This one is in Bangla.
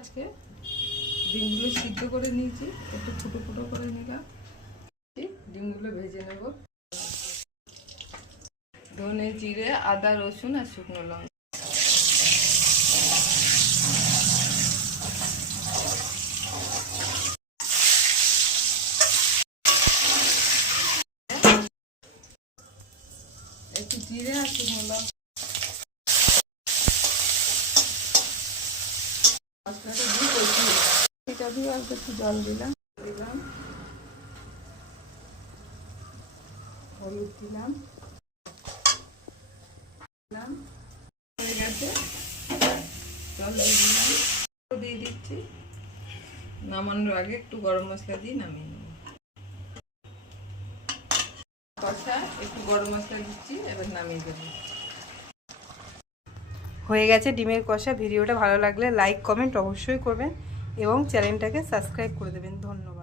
আজকে ডিমগুলো সিদ্ধ করে নিয়েছি, একটু ফুটো ফুটো করে নিলাম। ডিমগুলো ভেজে নেব। ধনে জিরে আদা রসুন আর শুকনো লঙ্কা। একটু জিরে আর শুকনো লঙ্কা মশলাটা দিয়ে কষিয়ে এটা দিয়ে অল্প একটু জল দিলাম, হলুদ দিলাম, হয়ে গেছে, জল দিয়ে দিলাম, দিয়ে দিচ্ছি। নামানোর আগে একটু গরম মশলা দিয়ে নামিয়ে নেব। কষা একটু গরম মশলা দিচ্ছি, এবার নামিয়ে দেবো। হয়ে গেছে ডিমের কষা। ভিডিওটা ভালো লাগলে লাইক কমেন্ট অবশ্যই করবেন এবং চ্যানেলটাকে সাবস্ক্রাইব করে দেবেন। ধন্যবাদ।